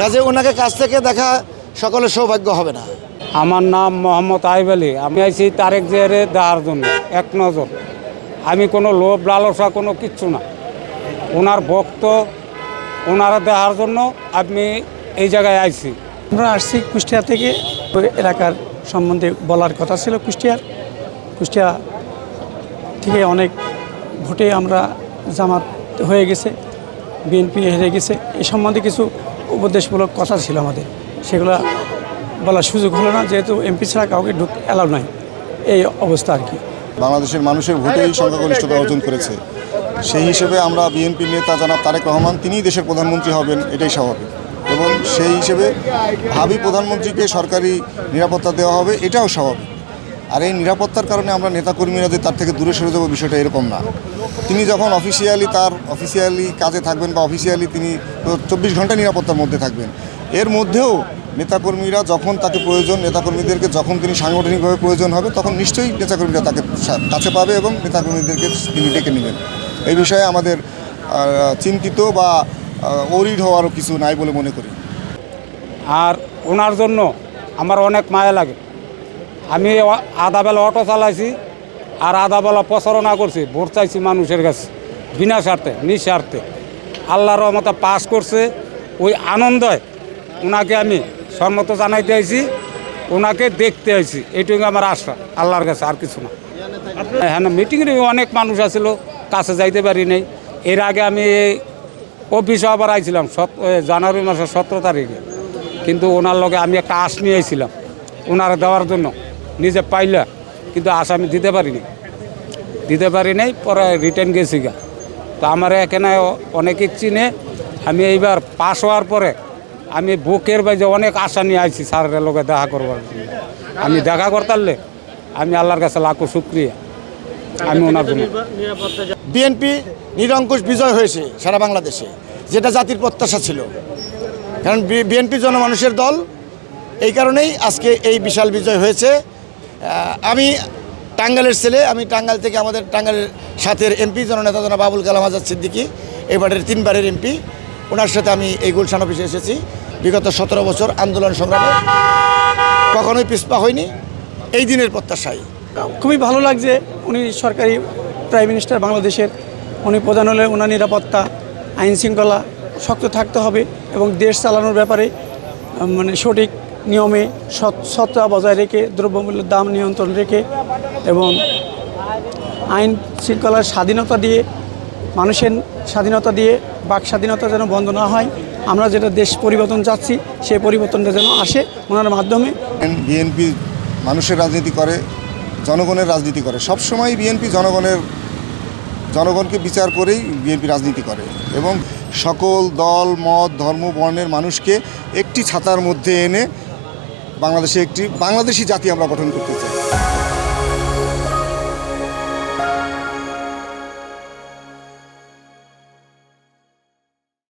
কাজে ওনাকে কাছ থেকে দেখা সকলের সৌভাগ্য হবে না। আমার নাম মোহাম্মদ আইব আলী। আমি আইছি তারেক জিয়ারে দেওয়ার জন্য এক নজর। আমি কোনো লোভ লালসা কোনো কিচ্ছু না, ওনার ভক্ত, ওনারা দেওয়ার জন্য আমি এই জায়গায় আইছি। আমরা আসছি কুষ্টিয়া থেকে। ওই এলাকার সম্বন্ধে বলার কথা ছিল। কুষ্টিয়া থেকে অনেক ভোটে আমরা জামাত হয়ে গেছে, বিএনপি হেরে গেছে। এই সম্বন্ধে কিছু উপদেশমূলক কথা ছিল আমাদের, সেগুলো বলার সুযোগ হলো না, যেহেতু এমপি ছাড়া কাউকে অ্যালাউ নাই, এই অবস্থা আর কি। বাংলাদেশের মানুষের ভোটেই সংখ্যাগরিষ্ঠতা অর্জন করেছে, সেই হিসেবে আমরা বিএনপি নেতা জনাব তারেক রহমান তিনিই দেশের প্রধানমন্ত্রী হবেন, এটাই স্বাভাবিক। এবং সেই হিসেবে ভাবি প্রধানমন্ত্রীকে সরকারি নিরাপত্তা দেওয়া হবে, এটাও স্বাভাবিক। আর এই নিরাপত্তার কারণে আমরা নেতাকর্মীরা যে তার থেকে দূরে সরে যাবো, বিষয়টা এরকম না। তিনি যখন অফিসিয়ালি কাজে থাকবেন বা অফিসিয়ালি তিনি 24 ঘন্টা নিরাপত্তার মধ্যে থাকবেন। এর মধ্যেও নেতাকর্মীরা যখন তাকে প্রয়োজন, নেতাকর্মীদেরকে যখন তিনি সাংগঠনিকভাবে প্রয়োজন হবে, তখন নিশ্চয়ই নেতাকর্মীরা তাকে কাছে পাবে এবং নেতাকর্মীদেরকে তিনি ডেকে নেবেন। এই বিষয়ে আমাদের চিন্তিত বা অরিড হওয়ারও কিছু নাই বলে মনে করি। আর ওনার জন্য আমার অনেক মায়া লাগে। আমি আধাবেলা অটো চালাইছি আর আধাবেলা প্রচারণা করছি, ভোট চাইছি মানুষের কাছে বিনা স্বার্থে নিঃস্বার্থে। আল্লাহর রহমতে পাস করছে, ওই আনন্দয় ওনাকে আমি সম্মত জানাইতে আইছি, ওনাকে দেখতে আইছি, এইটুকু আমার আশা আল্লাহর কাছে, আর কিছু না। হ্যাঁ, মিটিংয়ে অনেক মানুষ আসছিল, কাছে যাইতে পারি নাই। এর আগে আমি অফিসে আবার আইছিলাম জানুয়ারি মাসের 17 তারিখে, কিন্তু ওনার লগে আমি একটা আশ নিয়ে আইছিলাম ওনারা দেওয়ার জন্য, নিজে পাইলা, কিন্তু আশ আমি দিতে পারি নাই। পরে রিটার্ন গেছি গা। তো আমার এখানে অনেকে চিনে। আমি এইবার পাস হওয়ার পরে আমি বুকের বাইরে অনেক আশা নিয়ে আইছি স্যারের লোকে দেখা করবার জন্য। আমি দেখা করতারলে আমি আল্লাহর কাছে লাখো শুক্রিয়া আমি ওনার জন্য। বিএনপি নিরঙ্কুশ বিজয় হয়েছে সারা বাংলাদেশে, যেটা জাতির প্রত্যাশা ছিল। কারণ বিএনপি জনমানুষের দল, এই কারণেই আজকে এই বিশাল বিজয় হয়েছে। আমি টাঙ্গাইলের ছেলে, আমি টাঙ্গাইল থেকে আমাদের টাঙ্গাইলের সাথের এমপি জননেতা জনাব আবুল কালাম আজাদ সিদ্দিকী, এবারের 3 বারের এমপি। ওনার সাথে আমি এই গুলশান অফিসে এসেছি। বিগত 17 বছর আন্দোলন সংগ্রামে কখনোই পিছপা হয়নি, এই দিনের প্রত্যাশায়। খুবই ভালো লাগছে, উনি সরকারি প্রাইম মিনিস্টার বাংলাদেশের। উনি প্রধান হলে ওনার নিরাপত্তা, আইন শৃঙ্খলা শক্ত থাকতে হবে এবং দেশ চালানোর ব্যাপারে মানে সঠিক নিয়মে সৎতা বজায় রেখে, দ্রব্যমূল্যের দাম নিয়ন্ত্রণ রেখে এবং আইন শৃঙ্খলার স্বাধীনতা দিয়ে, মানুষের স্বাধীনতা দিয়ে, বাক স্বাধীনতা যেন বন্ধ না হয়। আমরা যেটা দেশ পরিবর্তন চাচ্ছি, সেই পরিবর্তনটা যেন আসে ওনার মাধ্যমে। বিএনপি মানুষের রাজনীতি করে, জনগণের রাজনীতি করে। সবসময় বিএনপি জনগণকে বিচার করেই বিএনপি রাজনীতি করে এবং সকল দল, মত, ধর্ম, বর্ণের মানুষকে একটি ছাতার মধ্যে এনে বাংলাদেশে একটি বাংলাদেশি জাতি আমরা গঠন করতে চাই।